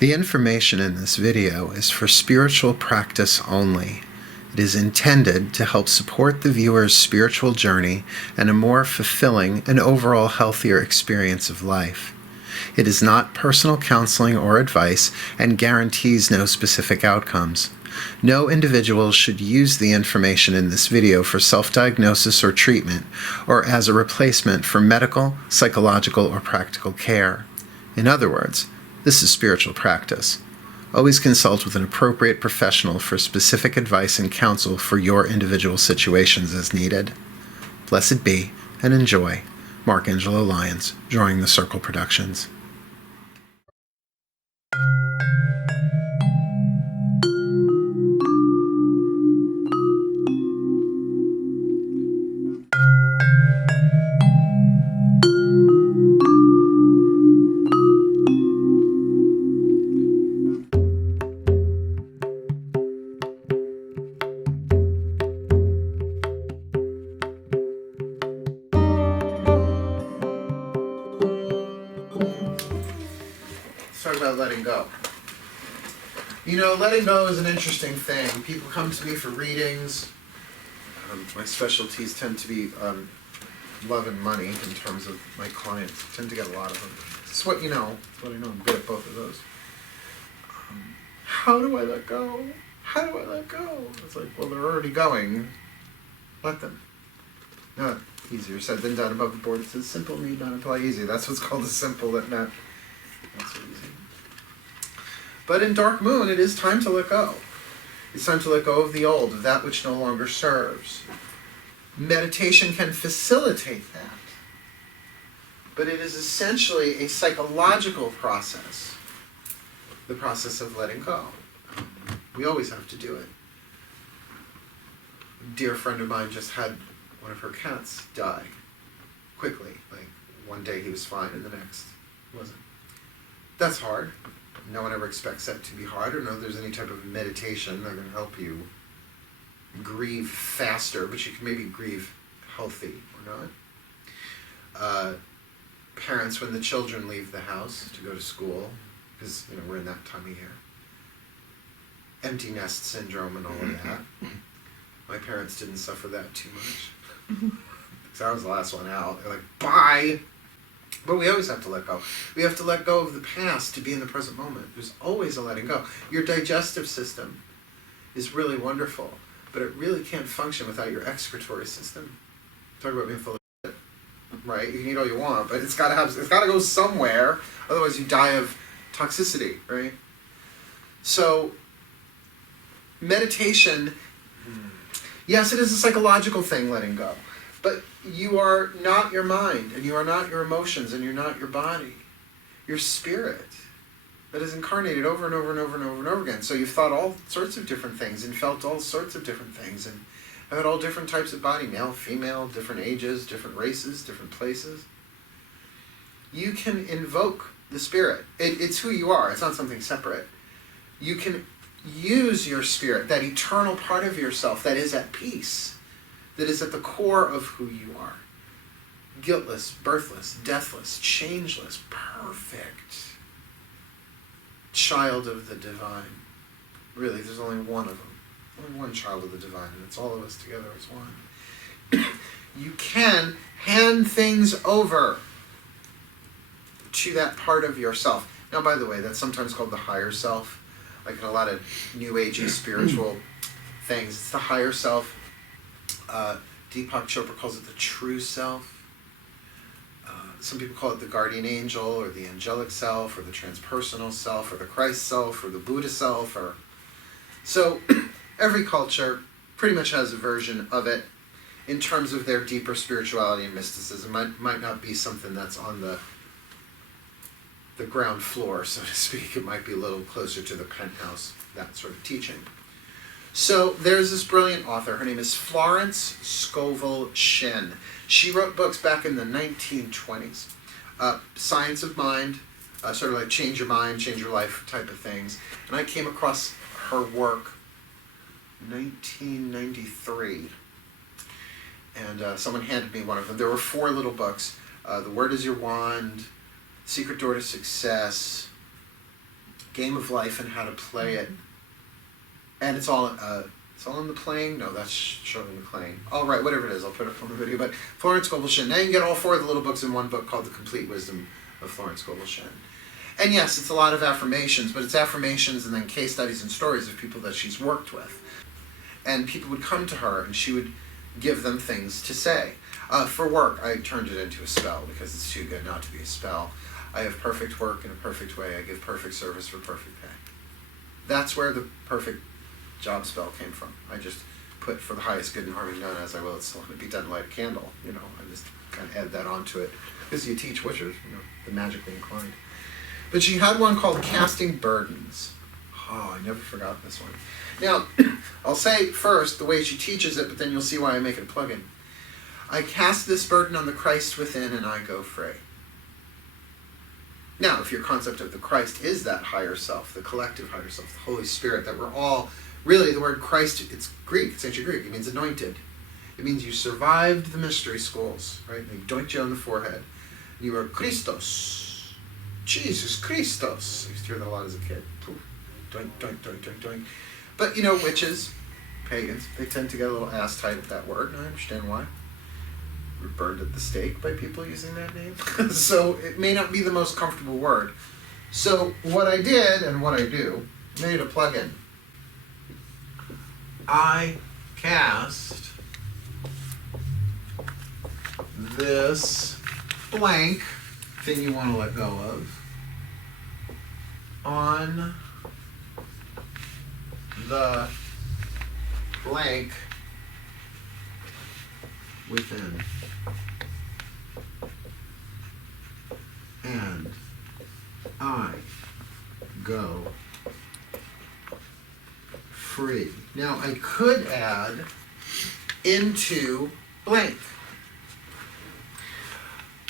The information in this video is for spiritual practice only. It is intended to help support the viewer's spiritual journey and a more fulfilling and overall healthier experience of life. It is not personal counseling or advice and guarantees no specific outcomes. No individual should use the information in this video for self-diagnosis or treatment, or as a replacement for medical, psychological, or practical care. In other words, this is spiritual practice. Always consult with an appropriate professional for specific advice and counsel for your individual situations as needed. Blessed be, and enjoy. Mark Angelo Lyons, Drawing the Circle Productions. Let's talk about letting go. You know, letting go is an interesting thing. People come to me for readings. My specialties tend to be love and money in terms of my clients. I tend to get a lot of them. It's what you know. It's what I know. I'm good at both of those. How do I let go? How do I let go? It's like, well, they're already going. Let them. No, easier said than done. Above the board it says simple need not imply easy. That's what's called a simple not so easy. But in Dark Moon, it is time to let go. It's time to let go of the old, of that which no longer serves. Meditation can facilitate that. But it is essentially a psychological process. The process of letting go. We always have to do it. A dear friend of mine just had one of her cats die quickly. Like, one day he was fine and the next wasn't. That's hard. No one ever expects that to be hard, or know there's any type of meditation that can help you grieve faster, but you can maybe grieve healthy or not. Parents, when the children leave the house to go to school, because we're in that time of year. Empty nest syndrome and all of that. My parents didn't suffer that too much. Because I was the last one out. They're like, bye! But we always have to let go. We have to let go of the past to be in the present moment. There's always a letting go. Your digestive system is really wonderful, but it really can't function without your excretory system. Talk about being full of shit, right? You can eat all you want, but it's got to go somewhere. Otherwise, you die of toxicity, right? So, meditation, yes, it is a psychological thing, letting go. But you are not your mind, and you are not your emotions, and you're not your body. You're spirit that is incarnated over and over and over and over and over again. So you've thought all sorts of different things and felt all sorts of different things and have had all different types of body, male, female, different ages, different races, different places. You can invoke the spirit. It's who you are. It's not something separate. You can use your spirit, that eternal part of yourself that is at peace, that is at the core of who you are. Guiltless, birthless, deathless, changeless, perfect. Child of the divine. Really, there's only one of them. Only one child of the divine, and it's all of us together as one. You can hand things over to that part of yourself. Now, by the way, that's sometimes called the higher self. Like in a lot of new agey spiritual things, it's the higher self. Deepak Chopra calls it the true self. Some people call it the guardian angel, or the angelic self, or the transpersonal self, or the Christ self, or the Buddha self. So every culture pretty much has a version of it in terms of their deeper spirituality and mysticism. Might not be something that's on the ground floor, so to speak. It might be a little closer to the penthouse, that sort of teaching. So there's this brilliant author. Her name is Florence Scovel Shinn. She wrote books back in the 1920s. Science of Mind, sort of like change your mind, change your life type of things. And I came across her work in 1993. And someone handed me one of them. There were 4 little books. The Word is Your Wand, Secret Door to Success, game of life and how to play it. And it's all in the playing. No, that's Shirley MacLaine. All right, whatever it is, I'll put it on the video. But Florence Scovel Shinn. Now you can get all 4 of the little books in one book called The Complete Wisdom of Florence Scovel Shinn. And yes, it's a lot of affirmations, but it's affirmations and then case studies and stories of people that she's worked with. And people would come to her and she would give them things to say. For work, I turned it into a spell because it's too good not to be a spell. I have perfect work in a perfect way. I give perfect service for perfect pay. That's where the perfect job spell came from. I just put for the highest good and harmony done as I will. It's still going to be done, light a candle. You know, I just kind of add that onto it because you teach witches, you know, the magically inclined. But she had one called Casting Burdens. Oh, I never forgot this one. Now, I'll say first the way she teaches it, but then you'll see why I make it a plug-in. I cast this burden on the Christ within and I go free. Now, if your concept of the Christ is that higher self, the collective higher self, the Holy Spirit, that we're all, really the word Christ, it's Greek, it's ancient Greek, it means anointed. It means you survived the mystery schools, right? They doinked you on the forehead. You are Christos. Jesus Christos. I used to hear that a lot as a kid. Doink, doink, doink, doink, doink. But, you know, witches, pagans, they tend to get a little ass-tight at that word, and I understand why. We're burned at the stake by people using that name. So it may not be the most comfortable word. So what I did, and what I do, made a plug-in. I cast this blank thing you want to let go of on the blank within. And I go free. Now I could add into blank.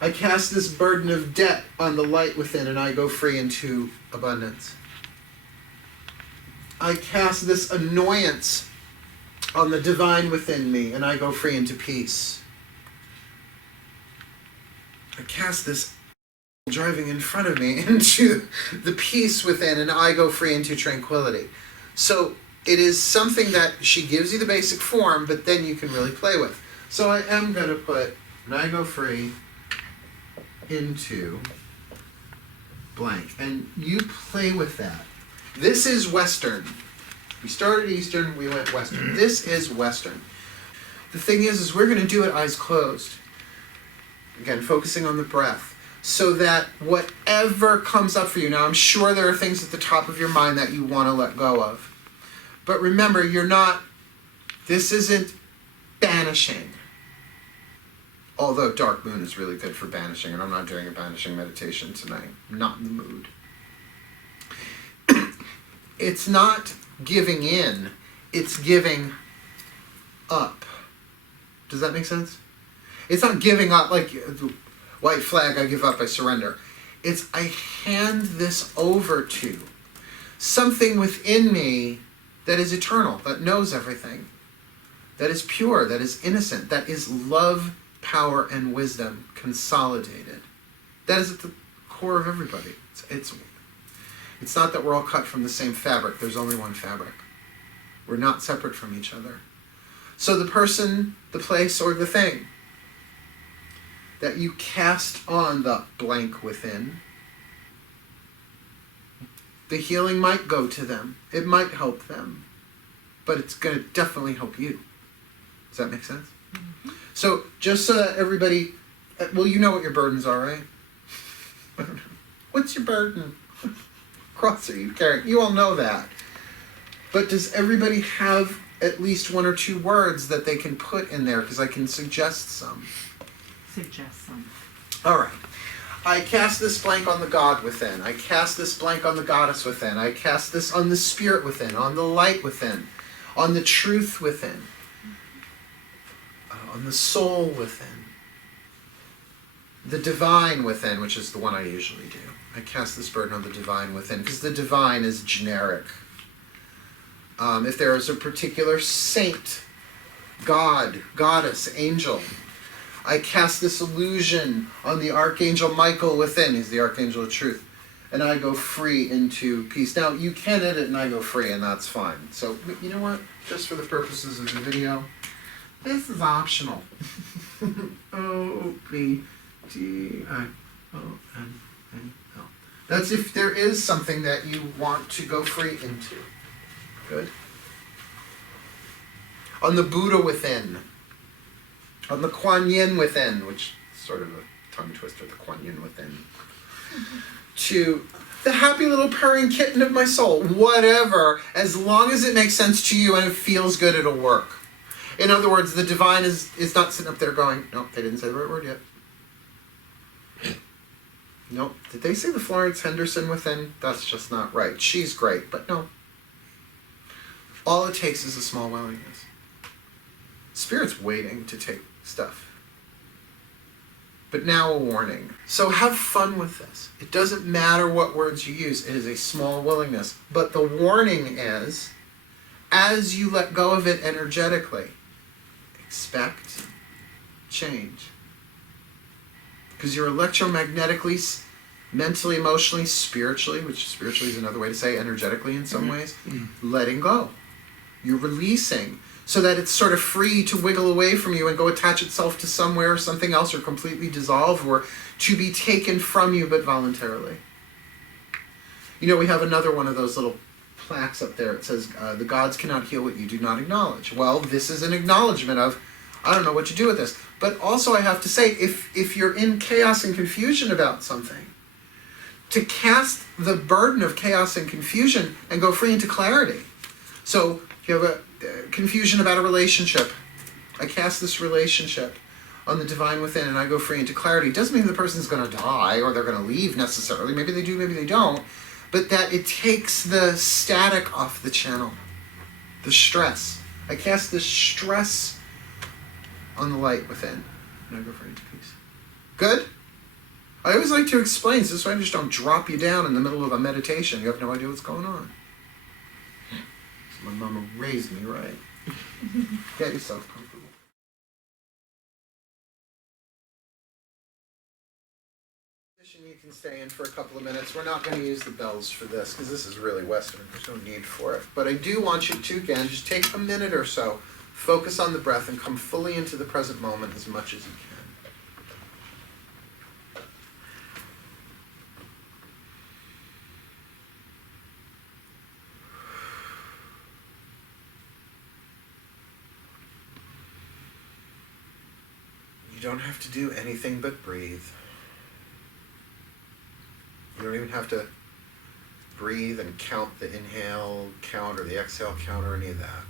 I cast this burden of debt on the light within and I go free into abundance. I cast this annoyance on the divine within me and I go free into peace. I cast this driving in front of me into the peace within and I go free into tranquility. So it is something that she gives you the basic form, but then you can really play with. So I am going to put, and I go free into blank. And you play with that. This is Western. We started Eastern, we went Western. This is Western. The thing is we're going to do it eyes closed. Again, focusing on the breath. So that whatever comes up for you, now I'm sure there are things at the top of your mind that you want to let go of. But remember, this isn't banishing. Although Dark Moon is really good for banishing, and I'm not doing a banishing meditation tonight. I'm not in the mood. It's not giving in, it's giving up. Does that make sense? It's not giving up like white flag, I give up, I surrender. It's I hand this over to something within me that is eternal, that knows everything, that is pure, that is innocent, that is love, power, and wisdom consolidated. That is at the core of everybody. It's not that we're all cut from the same fabric. There's only one fabric. We're not separate from each other. So the person, the place, or the thing that you cast on the blank within, the healing might go to them. It might help them. But it's going to definitely help you. Does that make sense? Mm-hmm. So just so that everybody, well, you know what your burdens are, right? I don't know. What's your burden? Cross are you carrying? You all know that. But does everybody have at least one or two words that they can put in there? Because I can suggest some. Suggest some. All right. I cast this blank on the God within. I cast this blank on the goddess within. I cast this on the spirit within, on the light within, on the truth within, on the soul within, the divine within, which is the one I usually do. I cast this burden on the divine within, because the divine is generic. If there is a particular saint, God, goddess, angel, I cast this illusion on the Archangel Michael within. He's the Archangel of Truth. and I go free into peace. Now, you can edit and I go free, and that's fine. So, you know what? Just for the purposes of the video, this is optional. O-B-D-I-O-N-A-L. That's if there is something that you want to go free into. Good. On the Buddha within. On the Kuan Yin within, which is sort of a tongue twister, the Kuan Yin within. To the happy little purring kitten of my soul. Whatever. As long as it makes sense to you and it feels good, it'll work. In other words, the divine is not sitting up there going, nope, they didn't say the right word yet. Nope. Did they say the Florence Henderson within? That's just not right. She's great, but no. All it takes is a small willingness. Spirit's waiting to take stuff. But now a warning. So have fun with this. It doesn't matter what words you use. It is a small willingness. But the warning is, as you let go of it energetically, expect change. Because you're electromagnetically, mentally, emotionally, spiritually, which spiritually is another way to say energetically in some ways, letting go. You're releasing so that it's sort of free to wiggle away from you and go attach itself to somewhere or something else, or completely dissolve, or to be taken from you but voluntarily. You know, we have another one of those little plaques up there. It says, the gods cannot heal what you do not acknowledge. Well, this is an acknowledgement of, I don't know what to do with this. But also I have to say, if you're in chaos and confusion about something, to cast the burden of chaos and confusion and go free into clarity. So if you have a confusion about a relationship, I cast this relationship on the divine within and I go free into clarity. It doesn't mean the person's going to die or they're going to leave necessarily. Maybe they do, maybe they don't. But that it takes the static off the channel, the stress. I cast the stress on the light within, and I go free into peace. Good? I always like to explain, so this way I just don't drop you down in the middle of a meditation. You have no idea what's going on. So my mama raised me right. Get yourself comfortable. You can stay in for a couple of minutes. We're not going to use the bells for this because this is really Western. There's no need for it. But I do want you to, again, just take a minute or so, focus on the breath, and come fully into the present moment as much as you can. You don't have to do anything but breathe. You don't even have to breathe and count the inhale count or the exhale count or any of that.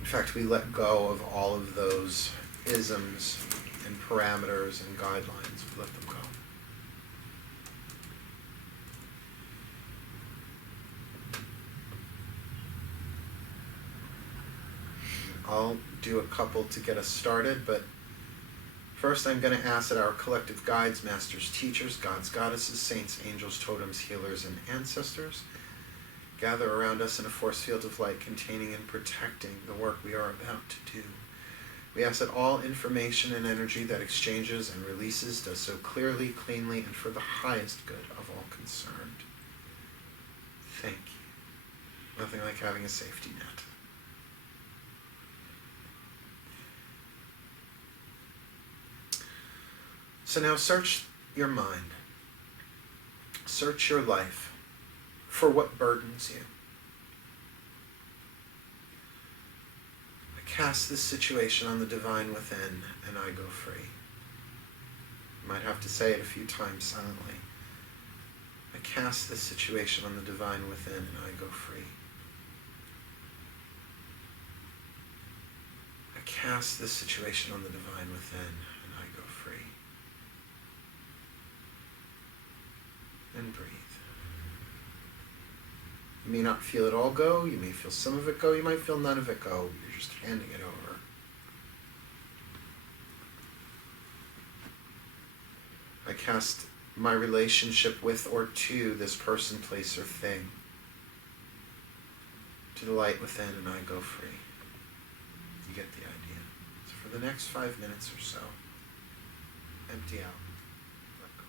In fact, we let go of all of those isms and parameters and guidelines. We let them go. I'll do a couple to get us started, but first, I'm going to ask that our collective guides, masters, teachers, gods, goddesses, saints, angels, totems, healers, and ancestors gather around us in a force field of light containing and protecting the work we are about to do. We ask that all information and energy that exchanges and releases does so clearly, cleanly, and for the highest good of all concerned. Thank you. Nothing like having a safety net. So now search your mind, search your life for what burdens you. I cast this situation on the divine within and I go free. You might have to say it a few times silently. I cast this situation on the divine within and I go free. I cast this situation on the divine within and I go free. And breathe. You may not feel it all go, you may feel some of it go, you might feel none of it go. You're just handing it over. I cast my relationship with or to this person, place, or thing to the light within and I go free. You get the idea. So for the next 5 minutes or so, empty out. Let go.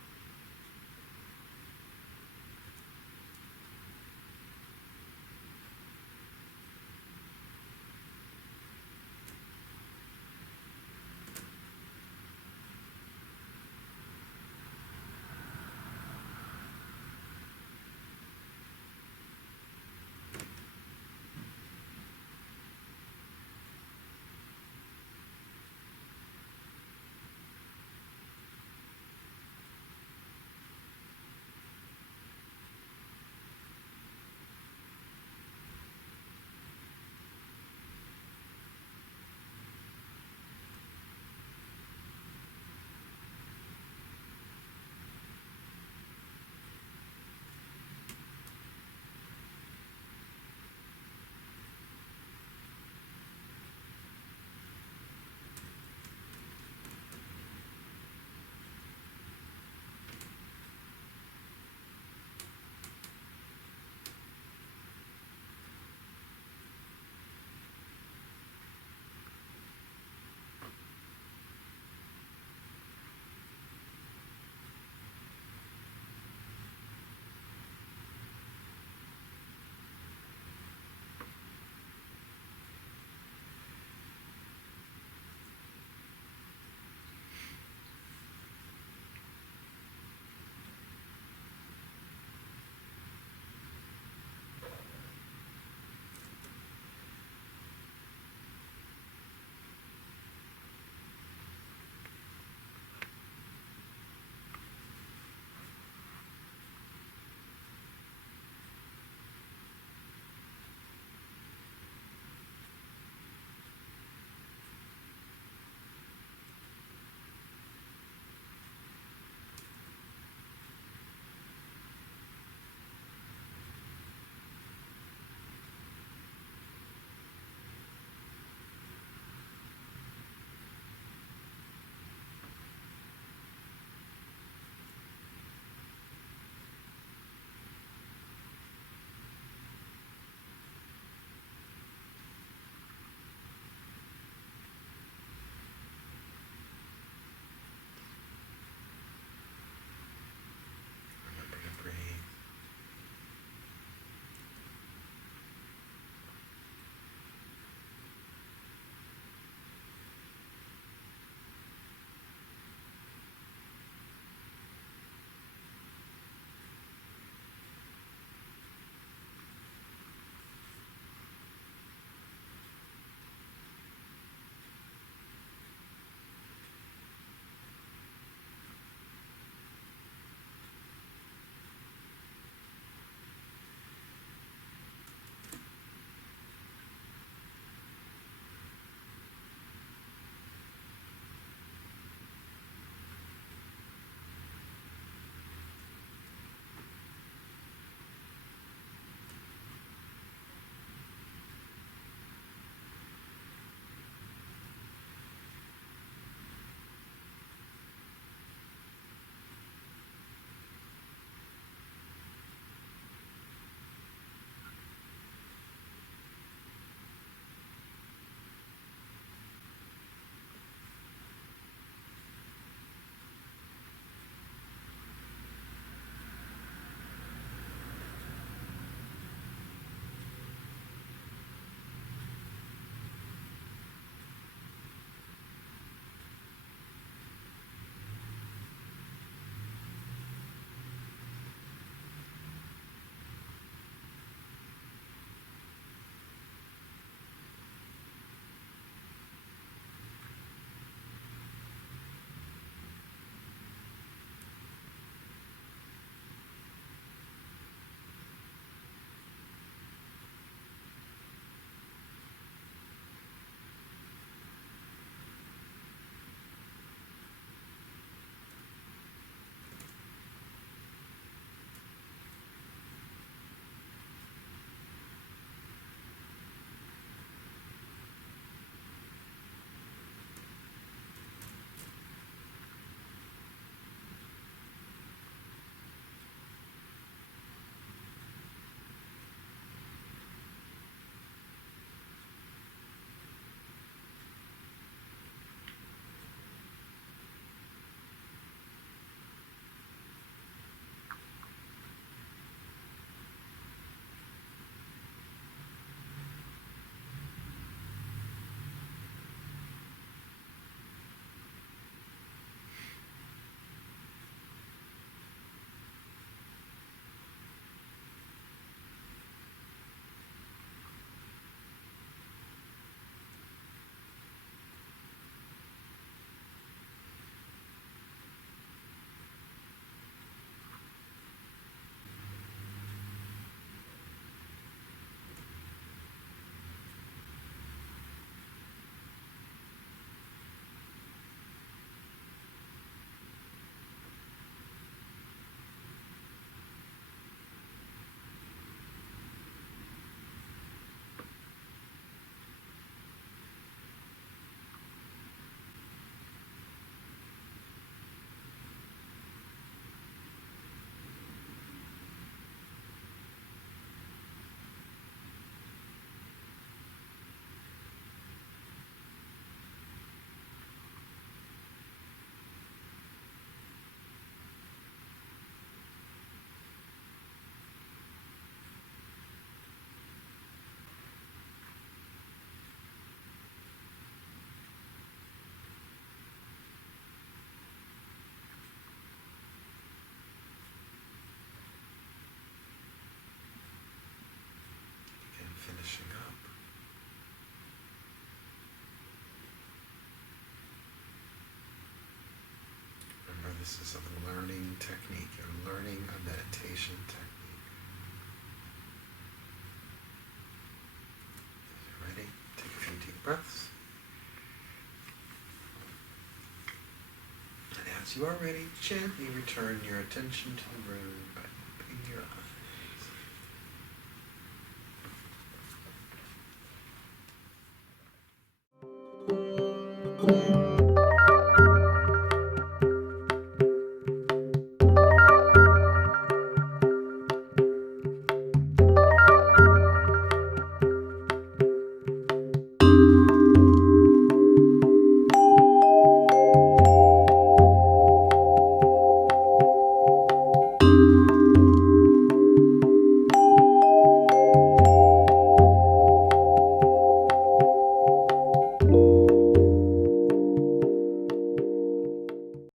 This is a learning technique. You're learning a meditation technique. Ready? Take a few deep breaths. And as you are ready, gently return your attention to the room.